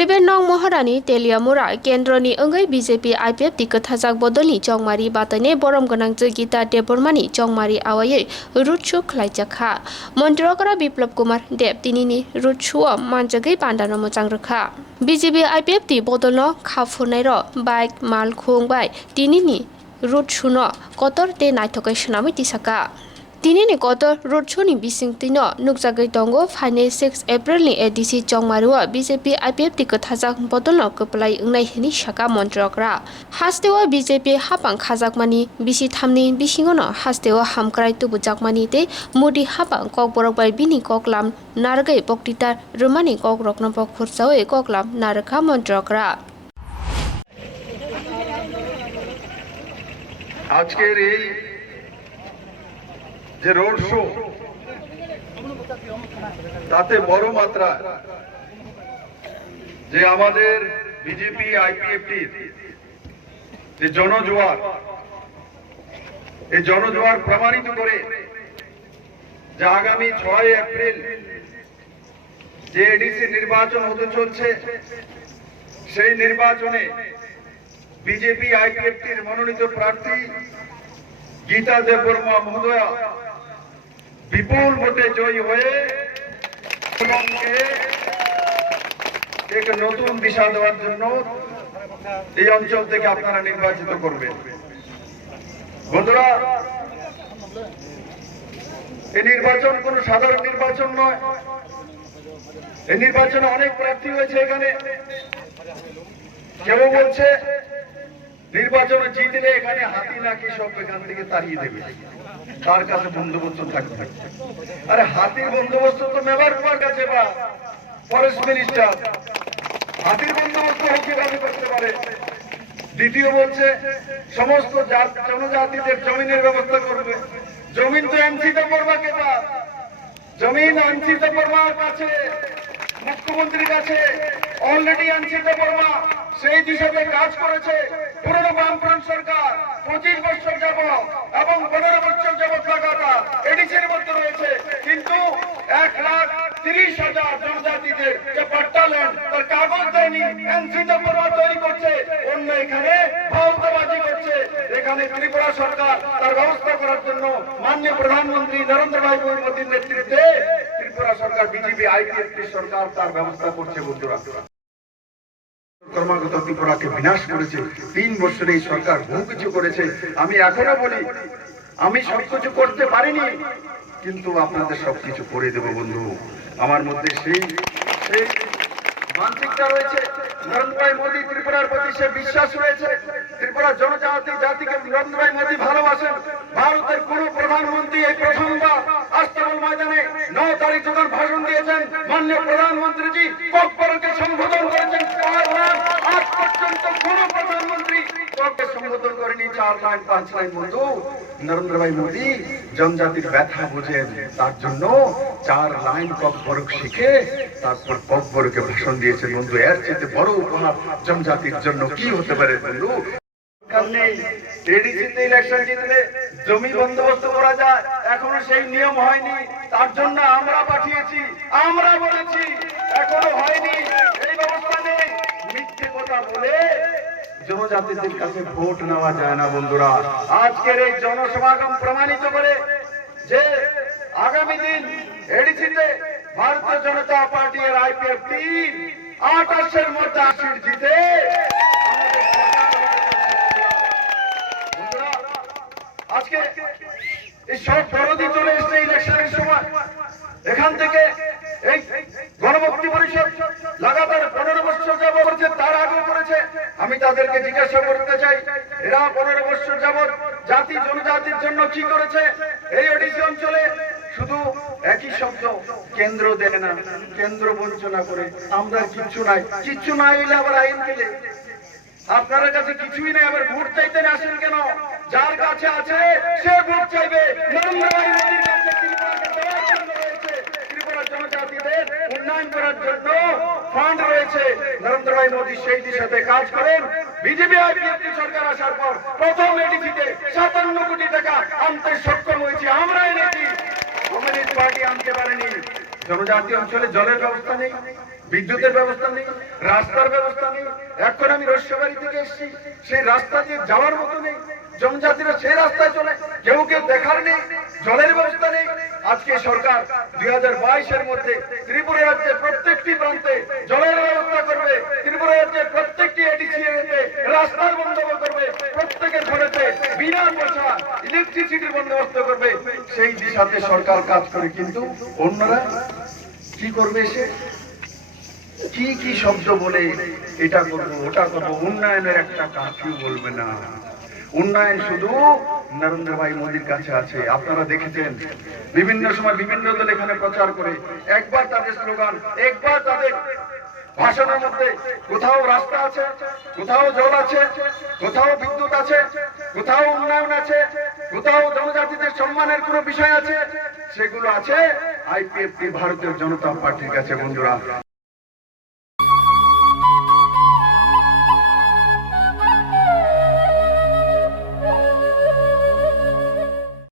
11 नং महारानी Teliamura केन्द्रनि अंगै BJP IPF ति कथाजाक बदलनि चौमारी बातने बरम गनां जगिता देबबर्मानि चौमारी आवायै रुटसु खलायजाखा मन्त्रिकरा बिप्लब कुमार देब तिनिनि रुटसुआ मानजागै बान्दानो मोजां रोखा बीजेपी आईपीएफ ति बदलनो खाफुनाय र बाइक माल खुंबाय तिनिनि रुटसुनो कतर ते नायथकै सनामै तिसाका तिनिनि कतर रुटसुनि बिसिंतिनो नुकजागै दंगो फाइने 6 एप्रिल नि एडीसी चौमारुआ बीजेपी आईपीएफ ति कथाजाक बदलनो कपलाय अंगनाय हिनि शाखा मन्त्रिकरा हास्तेवा बीजेपी हापां खाजाकमानि बिसि थामनि बिसिङनो हास्तेवा हामक्राय तुबुजाकमानि ते मुदि हापां कक बरकबाय बिनि ककलाम नारगै बक्तिता रुमानि कक रत्न बखुरसावे ककलाम नारखा मन्त्रिकरा আজকের এই যে রোড শো তাতে বড় মাত্রা যে আমাদের বিজেপি আইপিএফটির যে জনজোয়ার এই জনজোয়ার প্রমাণিত করে যে আগামী 6 এপ্রিল যে এডিসি নির্বাচন হতে চলছে সেই নির্বাচনে বিজেপি আইপিএফটির মনোনীত প্রার্থী গীতা দেববর্মা মহোদয়া বিপুল ভোটে জয়ী হয়ে এক নতুন দিশা দেওয়ার জন্য এই অঞ্চল থেকে আপনারা নির্বাচিত করবেন। বন্ধুরা, এই নির্বাচন কোন সাধারণ নির্বাচন নয়। এই নির্বাচনে অনেক প্রার্থী হয়েছে। এখানে কেউ বলছে নির্বাচনে জিতলে এখানে হাতি নাকি সব এখান থেকে তাড়িয়ে দেবে, তার কাছে বন্দোবস্ত থাকবে। আরে হাতির বন্দোবস্ত তো মেবার কুমার কাছে বা ফরেস্ট মিনিস্টার, হাতির বন্দোবস্ত কিভাবে করতে পারে? দ্বিতীয় বলছে সমস্ত জনজাতিদের জমিনের ব্যবস্থা করবে। জমিন তো এমসি দেববর্মা কে পাস, জমিন এমসি দেববর্মার কাছে, মুখ্যমন্ত্রীর কাছে অলরেডি এমসি দেববর্মা সেই দিশাতে কাজ করেছে। পুরনো বামফ্রন্ট সরকার 25 বছর যাবত এবং 15 বছর যাবত লাগাতার এডিসির মধ্যে রয়েছে, কিন্তু 1,30,000 জনজাতিদের যে পাট্টালেন তার কাগজ দেয়নি। এমসি দেববর্মা তৈরি করছে, অন্য এখানে ভাওতাবাজি করছে। এখানে ত্রিপুরা সরকার তার ব্যবস্থা করার জন্য মাননীয় প্রধানমন্ত্রী নরেন্দ্র ভাই মোদীর নেতৃত্বে ত্রিপুরা সরকার বিজেপি আইপিএফটি সরকার তার ব্যবস্থা করছে। বন্ধুরা, ক্রমাগত ত্রিপুরাকে বিনাশ করেছে। 3 বছরে এই সরকার বহু কিছু করেছে। আমি এখনো বলি আমি সবকিছু করতে পারিনি, কিন্তু আপনাদের সবকিছু করে দেব বন্ধু। আমার মধ্যে সেই মানসিকতা রয়েছে। নরেন্দ্র ভাই মোদী ত্রিপুরার প্রতি সে বিশ্বাস রয়েছে। ত্রিপুরা জাতিকে নরেন্দ্র ভাই মোদী ভালোবাসেন। ভারতের কোন প্রধানমন্ত্রী এই প্রথমবার আস্তাবল ময়দানে 9 তারিখ যখন ভাষণ দিয়েছেন, মাননীয় প্রধানমন্ত্রীজি ককবরকে সম্বোধন করেছেন। আজ পর্যন্ত কোন প্রধানমন্ত্রী কককে সম্বোধন করেনি 4 লাইন 5 লাইন। বন্ধু, নরেন্দ্র ভাই মোদী জনজাতির ব্যথা বোঝেন, তার জন্য 4 লাইন ককবরক শিখে তারপর ককবরকে ভাষণ দিয়েছেন। বন্ধু, এর চেয়ে বড় উপহার জনজাতির জন্য কি হতে পারে? বন্ধু, এডিসিতে ইলেকশন জিতলে জমি বন্দোবস্ত করা যায়, এখনো সেই নিয়ম হয়নি। তার জন্য আমরা পাঠিয়েছি, আমরা বলেছি, এখনো হয়নি। এই ব্যবস্থা নেই। মিথ্যে কথা বলে জনজাতিদের কাছে ভোট নেওয়া যায় না। বন্ধুরা, আজকের এই জনসমাগম প্রমাণিত করে যে আগামী দিন এডিসিতে ভারতীয় জনতা পার্টি এর আইপিএফটি 28-এর মধ্যে 80 জিতে আজকে এই সব বিরোধী চলে এসছে ইলেকশনের সময়। এখান থেকে এই গণমুক্তি পরিষদ লাগাতার 15 বছর যাবত করছে, তার আগেও করেছে। আমি তাদেরকে জিজ্ঞাসা করতে চাই, এরা 15 বছর যাবত জাতি জনজাতির জন্য কি করেছে? এই ওডিসি অঞ্চলে শুধু একই শব্দ, কেন্দ্র দেয় না, কেন্দ্র বঞ্চনা করে। আমরা কিচ্ছু নাই, কিচ্ছু নাই হইলে আবার আইন খেলে। আপনার কাছে কিছুই নেই, আবার ভোট চাইতে আসেন কেন? যার কাছে আছে সে ভোট চাইবে। নরেন্দ্র ভাই মোদীর কাছে ত্রিপুরাকে দেওয়ার জন্য রয়েছে, ত্রিপুরা জনজাতিদের উন্নয়ন করার জন্য ফান্ড রয়েছে। নরেন্দ্র ভাই মোদী সেই দিশাতে কাজ করেন। বিজেপি আইপিএফটি সরকার আসার পর প্রথম এডিসিতে 57 কোটি টাকা আনতে সক্ষম হয়েছে, আমরা এনেছি। কমিউনিস্ট পার্টি আনতে পারেনি। জনজাতি অঞ্চলে জলের ব্যবস্থা নেই, বিদ্যুতের ব্যবস্থা নেই, রাস্তার ব্যবস্থা নেই। এখন আমি রস্যবাড়ি থেকে এসেছি, সেই রাস্তা দিয়ে যাওয়ার মতো নেই। জনজাতিরা সেই রাস্তায় চলে, কেউ দেখার নেই, জলের ব্যবস্থা নেই। আজকে সরকার 2022-এর মধ্যে ত্রিপুরা রাজ্যের প্রত্যেকটি প্রান্তে জলের ব্যবস্থা করবে, ত্রিপুরা রাজ্যের প্রত্যেকটি এডিসিএতে রাস্তার বন্দোবস্ত করবে, প্রত্যেকের ঘরেতে বিনা পয়সা ইলেকট্রিসিটির বন্দোবস্ত করবে। সেই দিশাতে সরকার কাজ করে, কিন্তু অন্যরা কি করবে? এসে কি শব্দ বলে, এটা করবো ওটা করবো, উন্নয়নের একটা কাফিউ বলবে না। উন্নয়ন শুধু নরেন্দ্র ভাই মোদীর কাছে আছে। আপনারা দেখেছেন বিভিন্ন সময় বিভিন্ন দল এখানে প্রচার করে, একবার তাদের স্লোগান, একবার তাদের ভাষণের মধ্যে কোথাও রাস্তা আছে, কোথাও জল আছে, কোথাও বিদ্যুৎ আছে, কোথাও উন্নয়ন আছে, কোথাও জনজাতিদের সম্মানের কোনো বিষয় আছে, সেগুলো আছে আইপিএফটি ভারতীয় জনতা পার্টির কাছে। বন্ধুরা,